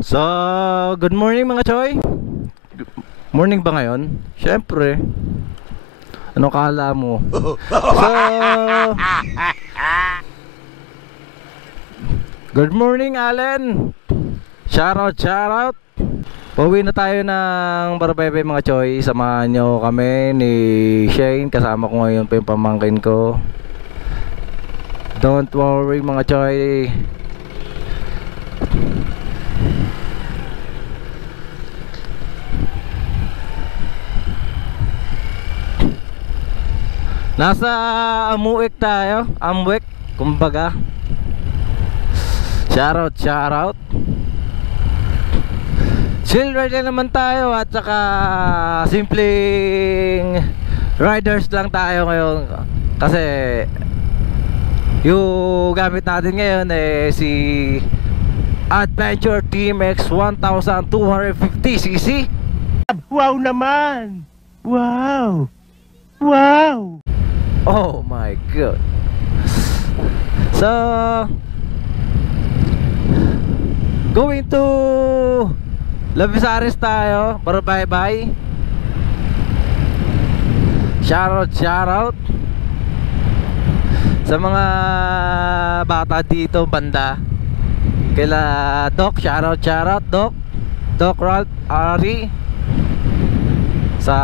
So, good morning mga choy. Morning ba ngayon? Siyempre. Ano kala mo? So, good morning Allen. Shoutout, shoutout. Pauwi na tayo ng Barbebe mga choy. Samahan nyo kami ni Shane. Kasama ko ngayon pa yung pamangkin ko. Don't worry mga choy. Nasa Amuek tayo, Amuek, kumbaga. Shoutout, shoutout. Chill ride naman tayo at saka simpleng riders lang tayo ngayon. Kasi yung gamit natin ngayon si Adventure TMX 1250cc. Wow naman! Wow! Wow! Oh my god. So going to Lavisares tayo para bye bye. Shoutout, shoutout sa mga bata dito banda. Kaila Doc, shoutout, shoutout Doc. Doc Ralph Ari sa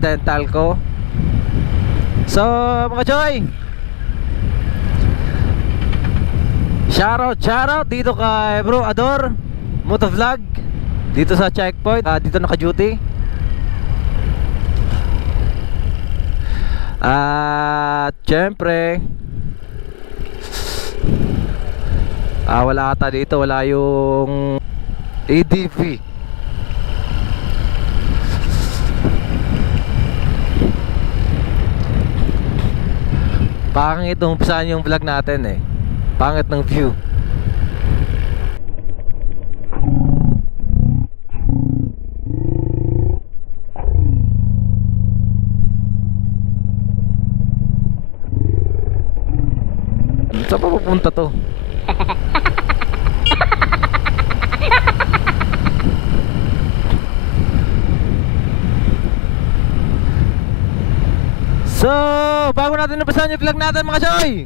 dental ko. So mga choy, shoutout dito kay Bro Ador Motovlog dito sa checkpoint, dito naka-duty. At syempre wala ata dito, wala yung ADV. Pangit umpisahan yung vlog natin eh. Pangit ng view. Saan pa pupunta to? So, bago natin nabasahan yung vlog natin mga choy,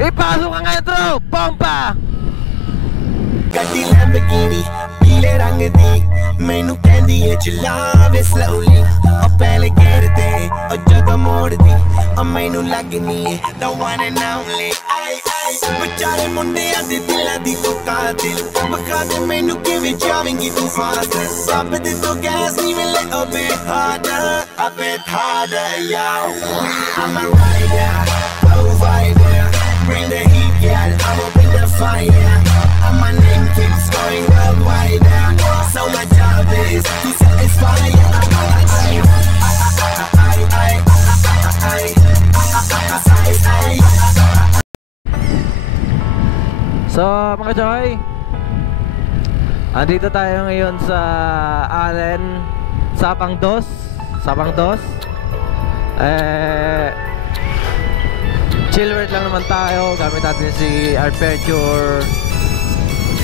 ipasok ka nga intro, bomba! ਗੱਡੀ ਲੈਂਬਰਗਿਨੀ ਪੀਲੇ ਰੰਗ ਦੀ ਮੈਨੂੰ ਕਹਿੰਦੀ ਏ ਚਲਾਵੇ ਸਲੋਲੀ ਉਹ ਪਹਿਲੇ ਗੇਅਰ ਤੇ ਉਹ ਜਦੋਂ ਮੋੜਦੀ ਉਹ ਮੈਨੂੰ ਲੱਗਨੀ ਏ the one and only ਆਈ ਆਈ ਵਿਚਾਰੇ ਮੁੰਡਿਆਂ ਦੇ ਦਿਲਾਂ ਦੀ ਤੂੰ ਕਾਤਿਲ ਮਖਾ ਦੇ ਮੈਨੂੰ ਕਿਵੇਂ ਜਾਵੇਂਗੀ ਤੂੰ ਫਾਸਟਰ ਰੱਬ ਦੇ ਤੋਂ ਗੈਸ ਨਹੀਂ ਮਿਲੇ a bit harder yo I'm a rider provider bring the heat girl I'm up in the fire and my name keeps going worldwide. So my job is to satisfy. So mga choy, andito tayo ngayon sa Allen Sapang Dos. Chillward lang naman tayo. Gamit natin si Adventure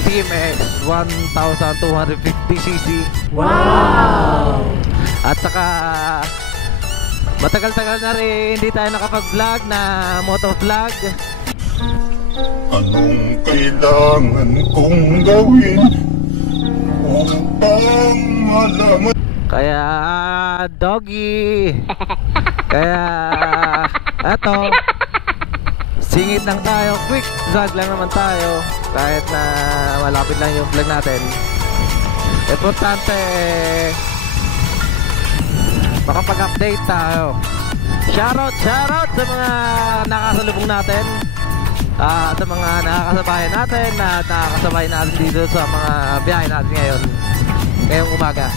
TMX 1250cc. Wow! At saka matagal-tagal na rin hindi tayo nakapag-vlog na motovlog. Anong kailangan kong gawin upang malaman? Kaya doggy. Kaya eto, singit lang tayo, quick vlog lang naman tayo. Kahit na malapit lang yung vlog natin, importante makapag-update tayo. Shoutout sa mga nakasalubong natin, sa mga nakakasabayan natin at nakakasabay natin dito sa mga biyahe natin ngayong umaga.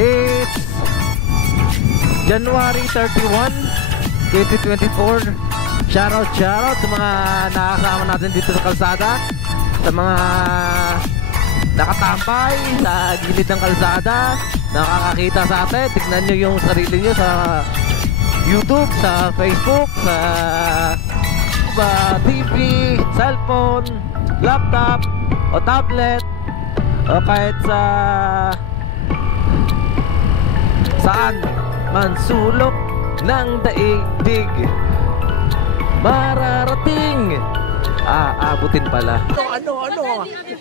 It's January 31, 2024. Shoutout sa mga nakakasama natin dito sa kalsada, sa mga nakatambay sa gilid ng kalsada, nakakakita sa atin. Tignan nyo yung sarili nyo sa YouTube, sa Facebook, sa TV, cellphone, laptop o tablet o kahit saan man sulok ng daigdig mararating, aabutin pala.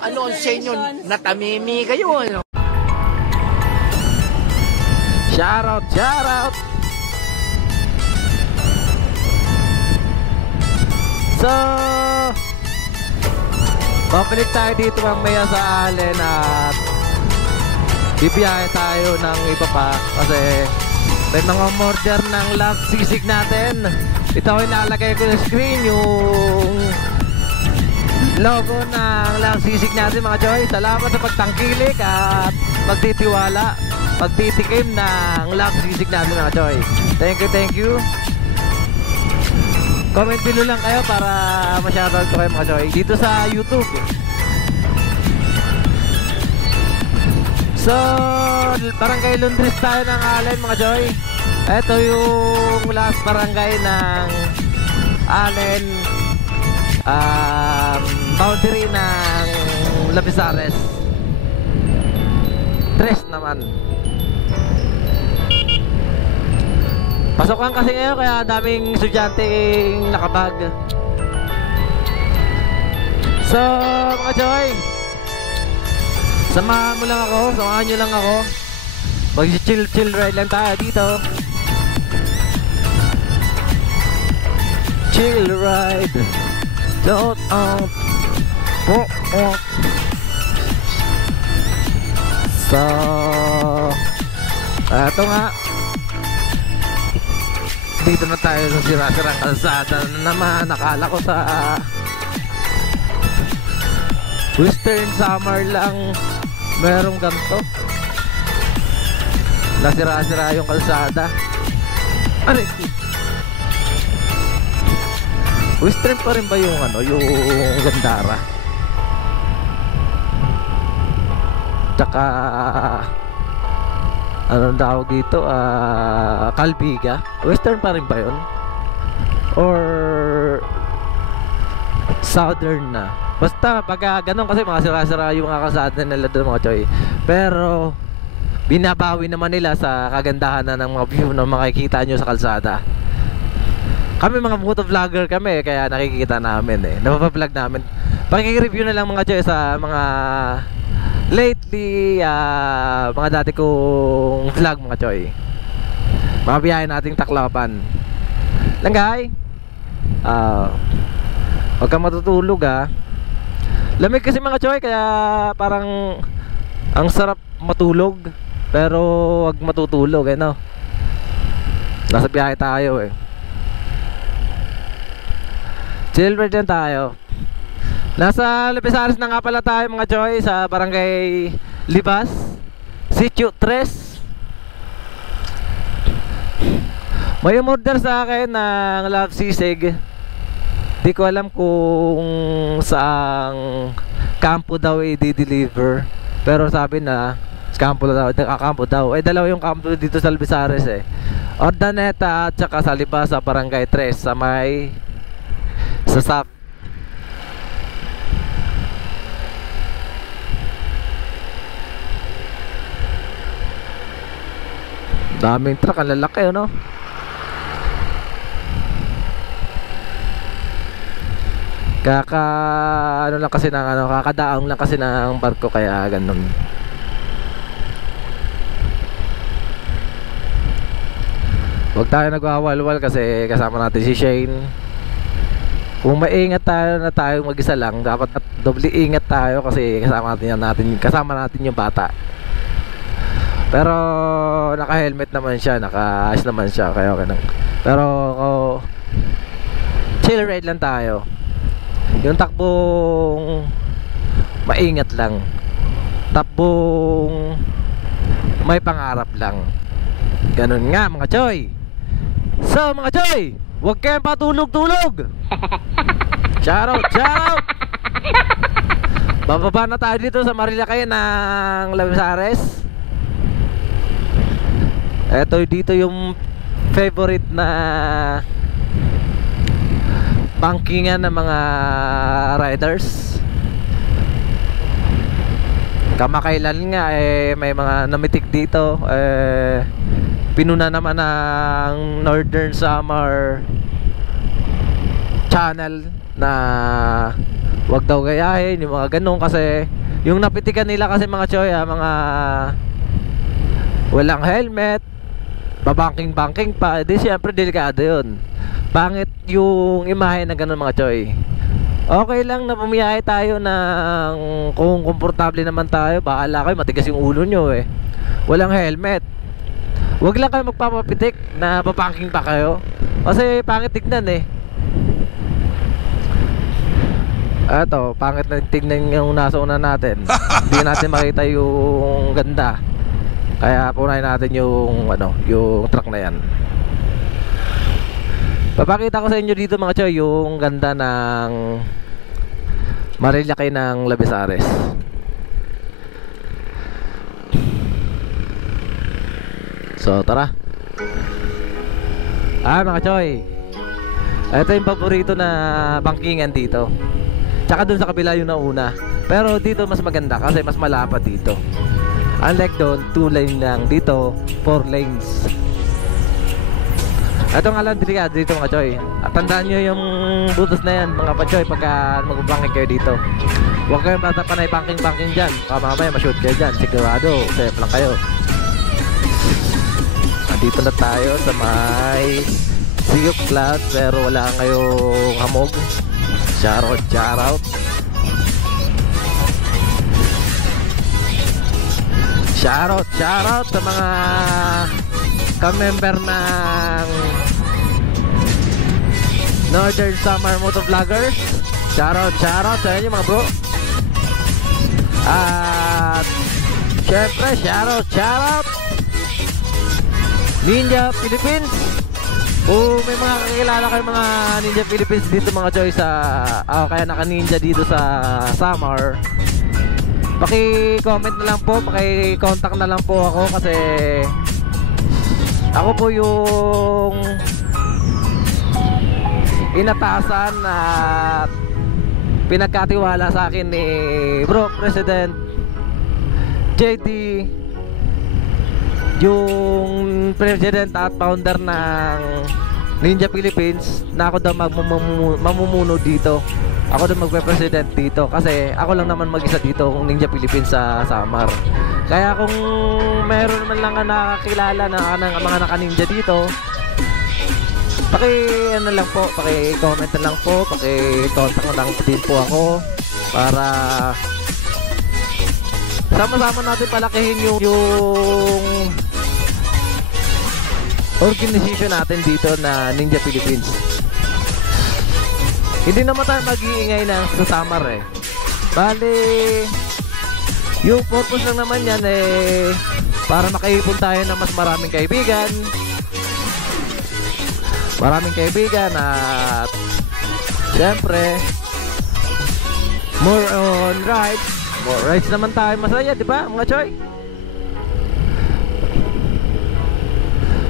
Ano ang sa inyo? Natamimi kayo, ano? Shoutout, shoutout. So, babalik tayo dito mamaya sa Allen at bibiyahe tayo ng iba pa kasi may mga order ng love sisig natin. Ito ay nalagay ko sa screen yung logo ng love sisig natin mga Joy. Salamat sa pagtangkilik at pagtitiwala, pagtitikim ng love sisig natin mga Joy. Thank you, thank you. Comment below lang kayo para ma-shoutout ko kayo mga Joy dito sa YouTube. So, barangay Lundres tayo ng Allen mga Joy. Ito yung last barangay ng Allen, boundary ng Lapisares. Tres naman. Pasokan kasi ngayon kaya daming estudyanteng nakabag. So mga Joy, samahan mo lang ako, samahan nyo lang ako. Mag-chill ride lang tayo dito. Chill ride. Don't So eto nga, dito na tayo sa sira-sirang kalsada na naman. Nakala ko sa Western Summer lang merong ganito. Nasira-sira yung kalsada. Ano? Western pa rin ba yung yung Gandara? Tsaka anong tawag dito? Calbiga. Western pa rin ba yun? Or Southern na? Basta pag ganun kasi mga sira-sira yung kalsada nila doon mga Choy. Pero binabawi naman nila sa kagandahan na ng mga view na makikita nyo sa kalsada. Kami mga motovlogger kami, kaya nakikita namin napapablog namin. Paki-review na lang mga Choy sa mga lately mga dati kong vlog mga Choy. Mga biyahe nating Tacloban. Langgay, huwag kang matutulog lamig kasi mga Choy, kaya parang ang sarap matulog pero wag matutulog no. Nasa biyahe tayo chill ride din tayo. Nasa Lapisares na nga pala tayo mga Choy, sa barangay Libas, Sitio 3. May umorder sa akin ng love sisig. Di ko alam kung saang kampo daw i-deliver, pero sabi na kampo daw, kampo daw. Dalawa yung kampo dito sa Lapisares Ordaneta at saka sa Libas sa barangay 3 sa may Sasap. Daming truck, ang lalaki lang kasi ng kakadaang lang kasi ng barko, kaya ganun. Huwag tayo nagwawalwal kasi kasama natin si Shane. Kung maingat tayo na tayo mag-isa lang, dapat doble ingat tayo kasi kasama natin yung bata. Pero naka-helmet naman siya, naka-ayos naman siya, kaya okay lang. Pero chill ride lang tayo. Yung takbong maingat lang, takbong may pangarap lang. Ganun nga mga Choy. So mga Choy, huwag kayong patulog-tulog. Shoutout, shoutout. Bababa na tayo dito sa Marilacay ng Lapisares. Eto dito yung favorite na bankingan ng mga riders. kamakailan nga may mga namitik dito, pinuna naman ng Northern Summer Channel na wag daw gayahin yung mga ganun, kasi yung napitikan nila kasi mga choy, mga walang helmet, babangking-bangking pa, di syempre delikado yun. Pangit yung imahe na ganun mga choy. Okay lang na pumiyahe tayo ng kung komportable naman tayo, bahala kayo, matigas yung ulo nyo walang helmet. Wag lang kayo magpapapitik na babangking pa kayo, kasi pangit tignan Eto, pangit na tignan yung nasa una natin. Hindi natin makita yung ganda. Kaya punahin natin yung yung truck na yan. Papakita ko sa inyo dito mga choy yung ganda ng Marilaki ng Labezares. So tara. Mga choy, ito yung paborito na bangkingan dito. Tsaka dun sa kabila yung nauna. Pero dito mas maganda kasi mas malapad dito. Unlike doon, 2 lane lang. Dito, 4 lanes. Ito nga lang delikado dito mga choy. At tandaan nyo yung butos na yan mga pachoy pagka magbabangking kayo dito. Huwag kayong bata panay banking dyan. Baka mamaya ma-shoot kayo dyan. Sigurado, safe lang kayo. Dito na tayo sa may Sigok Plus, pero wala ngayong hamog. Shoutout Shoutout sa mga ka-member ng Northern Summer Motovloggers. Shoutout sa inyo mga bro. At syempre shoutout Ninja Philippines. May mga kakilala kayo mga Ninja Philippines dito mga choy sa kaya naka-ninja dito sa Summer. Paki-comment na lang po, paki-contact na lang po ako, kasi ako po yung inatasan at pinagkatiwala sa akin ni Bro President JD, yung president at founder ng Ninja Philippines, na ako daw mamumuno dito. Ako daw magpe-president dito kasi ako lang naman mag-isa dito kung Ninja Philippines sa Samar. Kaya kung meron man lang nakakilala na mga naka-ninja dito, paki-comment na lang po, paki-contact na lang din po ako para sama-sama natin palakihin yung organization natin dito na Ninja Philippines. Hindi naman tayo mag-iingay ng sa Samar Bali, yung purpose lang naman yan para makaipon tayo ng mas maraming kaibigan. At syempre more on rides. More rides naman tayo, masaya, di ba mga choy?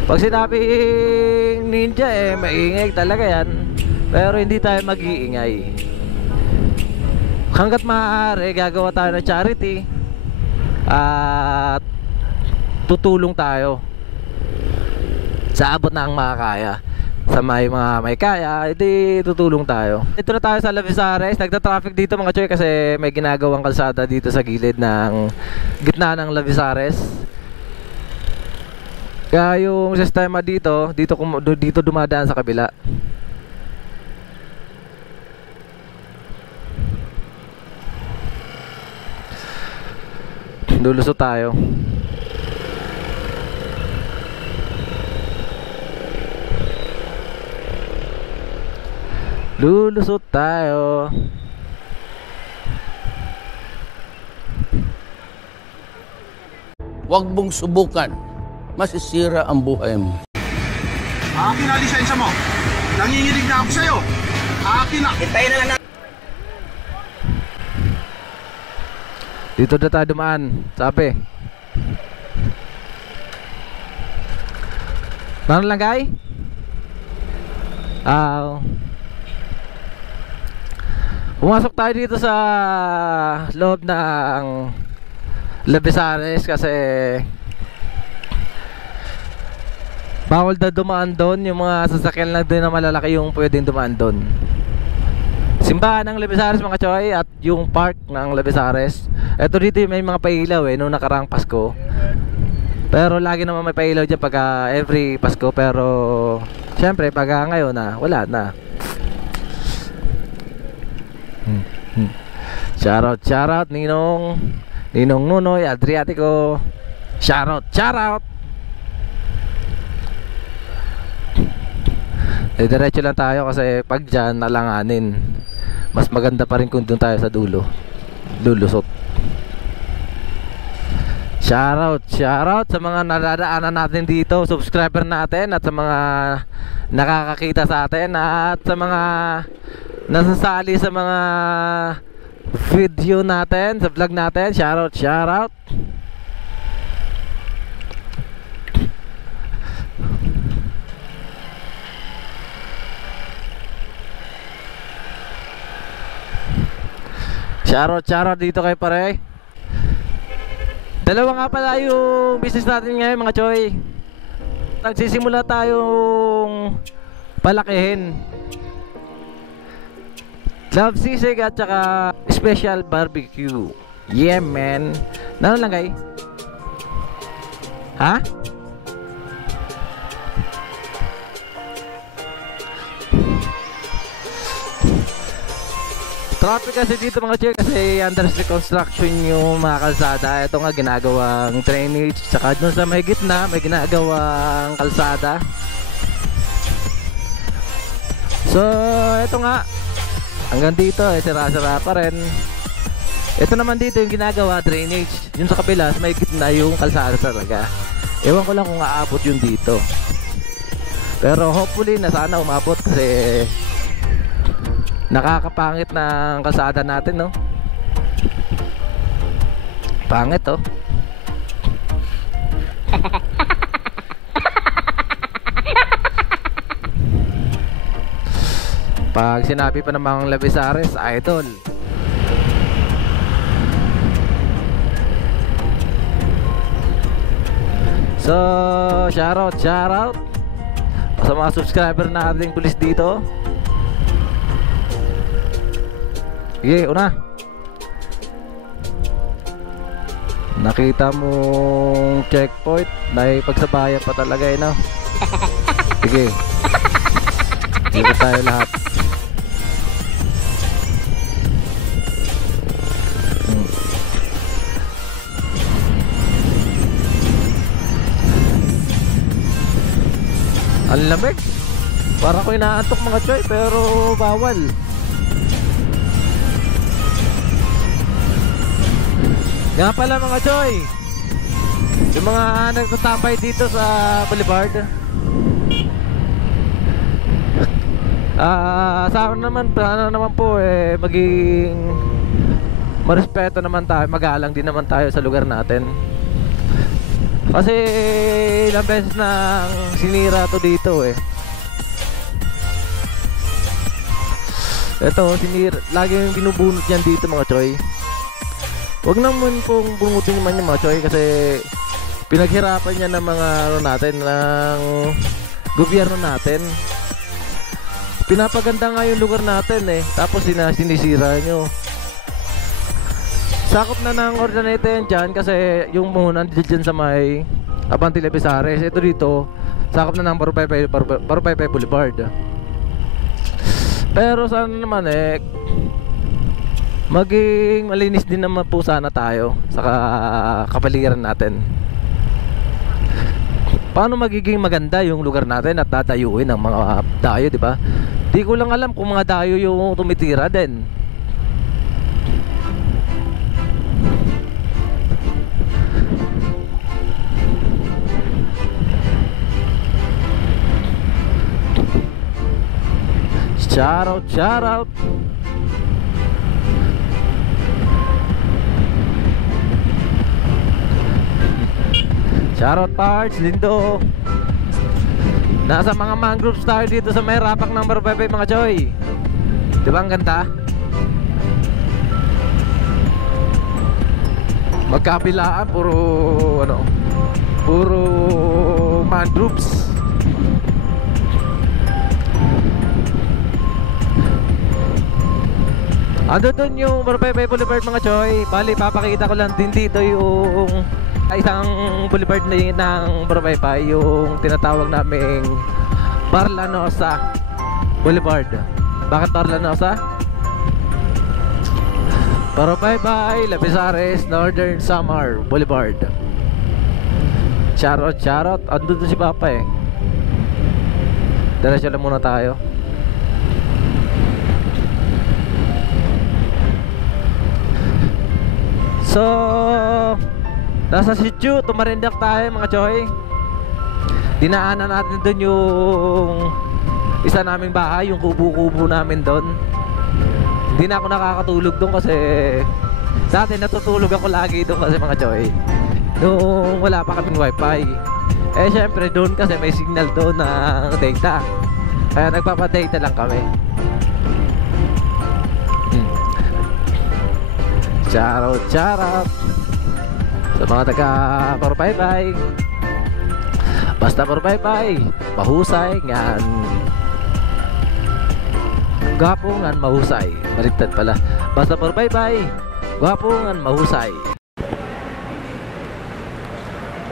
Pag sinabing ninja maingay talaga yan. Pero hindi tayo mag-iingay. Hanggat maaari, gagawa tayo ng charity at tutulong tayo sa abot na ang makakaya. Sa mga may kaya, edi tutulong tayo. Dito na tayo sa Labezares. Nagta-traffic dito mga choy kasi may ginagawang kalsada dito sa gilid ng gitna ng Labezares. Kaya yung sistema dito dumadaan sa kabila. Lulusot tayo. Huwag mong subukan. Masisira ang buhay mo. Akin na lisensya mo. Nanginginig na ako sa'yo. Akin na. Hintayin na lang natin. Dito na tayo dumaan. Sabi. Ano lang guy? Pumasok tayo dito sa loob ng Labesares kasi bawal na dumaan doon. Yung mga sasakyan lang din na malalaki yung pwedeng dumaan doon. Simbahan ng Labesares mga choy, at yung park ng Labesares. Eto dito may mga pailaw nung nakaraang Pasko. Pero lagi naman may pailaw dyan pagka every Pasko. Pero syempre pagka ngayon na wala na. Shoutout Ninong Nunoy Adriatico. Shoutout. Diretso lang tayo kasi pag dyan nalanganin. Mas maganda pa rin kung doon tayo sa dulo lulusot. Shoutout sa mga nadadaanan natin dito, subscriber natin, at sa mga nakakakita sa atin, at sa mga nasasali sa mga video natin, sa vlog natin. Shoutout. Shoutout dito kay pare. Dalawa nga pala yung business natin ngayon mga choy. Nagsisimula tayong palakihin. Love sisig at saka special barbecue. Yeah man. Ano lang kay? Ha? Traffic kasi dito mga choy kasi under reconstruction yung mga kalsada. Ito nga ginagawang drainage. Saka dun sa may gitna may ginagawang kalsada. So ito nga hanggang dito sira-sira pa rin. Ito naman dito yung ginagawa drainage. Yung sa kabila may gitna yung kalsada talaga. Ewan ko lang kung aabot yung dito. Pero hopefully na sana umabot kasi nakakapangit ng kalsada natin, no? Pangit, oh. Pag sinabi pa ng mga Labesares, idol. So, shoutout sa mga subscriber nating pulis dito. Sige, una. Nakita mong checkpoint, may pagsabayan pa talaga no? Sige. Dito tayo lahat. Ang lamig. Parang ko inaantok mga choy, pero bawal. Nga pala mga choy, yung mga nagtatambay dito sa boulevard, sana naman po maging marespeto naman tayo, magalang din naman tayo sa lugar natin. Kasi ilang beses nang sinira to dito Ito, lagi yung binubunot yan dito mga choy. Huwag naman pong bungutin naman yung mga choy kasi pinaghirapan niya ng mga natin, ng gobyerno natin. Pinapaganda nga yung lugar natin tapos sinisira nyo. Sakop na ng ordinate yan dyan kasi yung muhunan dyan sa may Abante Labesares. Ito dito sakop na ng Barupaypay Boulevard. Pero sana naman maging malinis din naman po sana tayo sa kapaligiran natin. Paano magiging maganda yung lugar natin at dadayuin ng mga dayo, di ba? Di ko lang alam kung mga dayo yung tumitira din. Shoutout. Shoutout Parts, Lindo. Nasa mga mangroves tayo dito sa may rapak ng Barupaypay mga choy. Diba ang ganda? magkabilaan, puro ano, puro mangroves. Ando dun yung Boracay Boulevard mga choy. Bali, papakita ko lang din dito yung isang boulevard na yun ng Boracay, yung tinatawag naming Barlanosa Boulevard. Bakit Barlanosa? Boracay, Lapisares, Northern Samar Boulevard. Charot. Ando dun si Papa eh. Diretso lang muna tayo. So, nasa sitio, Tumarindak tayo mga choy. Dinaanan natin doon yung isa naming bahay, yung kubo-kubo namin doon. Hindi na ako nakakatulog doon kasi dati natutulog ako lagi doon kasi mga choy, noong wala pa kaming wifi. Eh syempre doon kasi may signal doon ng data, kaya nagpapadata lang kami. Shoutout sa mga taga Boracay. Basta Boracay, mahusay ngan. Gwapo ngan mahusay. Baliktad pala. Basta Boracay, gwapo ngan mahusay.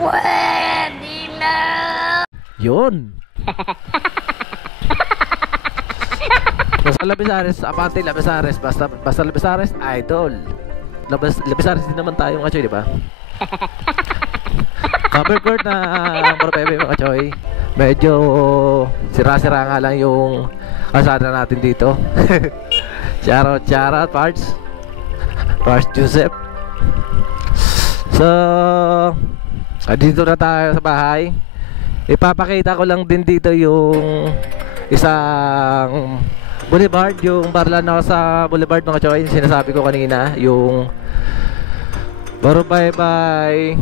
Pwede na! Yun. Basta Lapisares, apante Lapisares. Basta Lapisares, idol. Lapisares din naman tayo mga choy, di ba? Cover court na Boracay mga choy. Medyo sira-sira nga lang yung kasada natin dito. Shoutout Parts Joseph. So dito na tayo sa bahay. Ipapakita ko lang din dito yung isang boulevard, yung Barlanosa Boulevard mga choy. Sinasabi ko kanina, yung Boracay,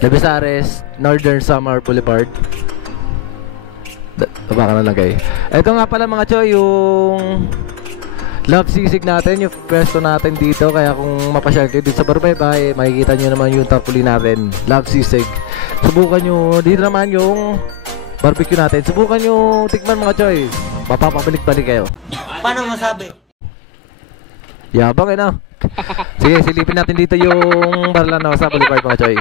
Lapisares, Northern Samar Boulevard. Baba ka na lang kayo. Ito nga pala mga choy, yung love sisig natin, yung pwesto natin dito. Kaya kung mapasyal kayo dito sa Boracay, makikita nyo naman yung tarpaulin natin, love sisig. Subukan nyo, dito naman yung barbecue natin. Subukan nyo tikman mga choy, mapapabalik-balik kayo. Paano masabi? Yabang eh no. Sige, silipin natin dito yung Barlanosa Boulevard mga choy.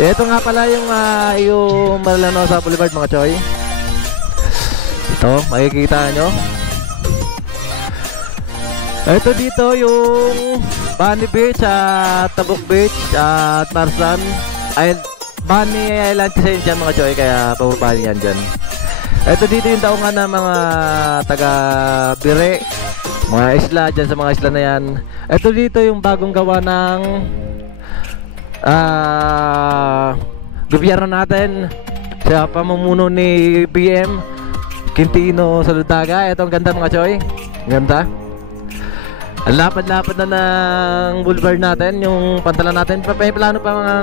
Ito nga pala yung Barlanosa Boulevard mga choy. Ito, makikita nyo. Ito dito yung Bunny Beach at Tabuk Beach at Marsan. Ay, Bunny Island kasi dyan mga choy, kaya pababali yan dyan. Ito dito yung daungan ng mga taga Bire, mga isla dyan sa mga isla na yan. Ito dito yung bagong gawa ng gobyerno natin sa pamumuno ni BM Quintino Salutaga. Ito ang ganda mga choy, ang ganda. Ang lapad-lapad na ng boulevard natin, yung pantalan natin. May plano pa mga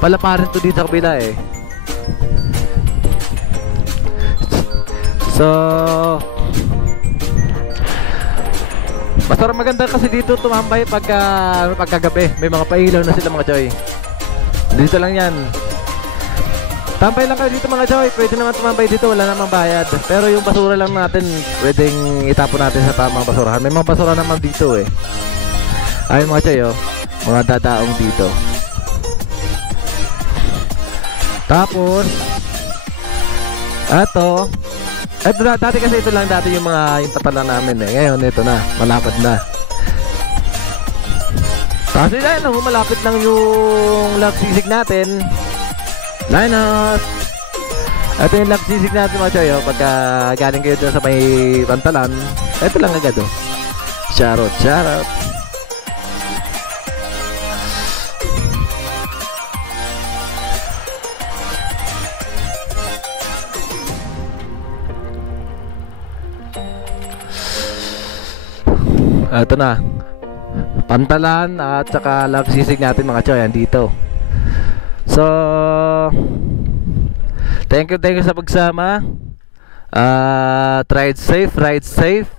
palaparin to dito sa kabila eh. So basta maganda kasi dito tumambay pagkagabi. May mga pailaw na sila mga choy. Dito lang yan. Tambay lang kayo dito mga choy. Pwede naman tumambay dito, wala namang bayad. Pero yung basura lang natin, pwedeng itapon natin sa tamang basurahan. May mga basura naman dito eh. Ayun mga choy oh, mga dadaong dito. Tapos eto dati kasi ito lang dati yung mga yung patala namin eh. Ngayon ito na, malapad na. Kasi dahil malapit lang yung love sisig natin. Linus! Ito yung love sisig natin mga choy oh. Pagka galing kayo dyan sa may pantalan, ito lang agad oh. Shoutout. Ito na, pantalan at saka love sisig natin mga choy, andito. So thank you sa pagsama. Ride safe, ride safe.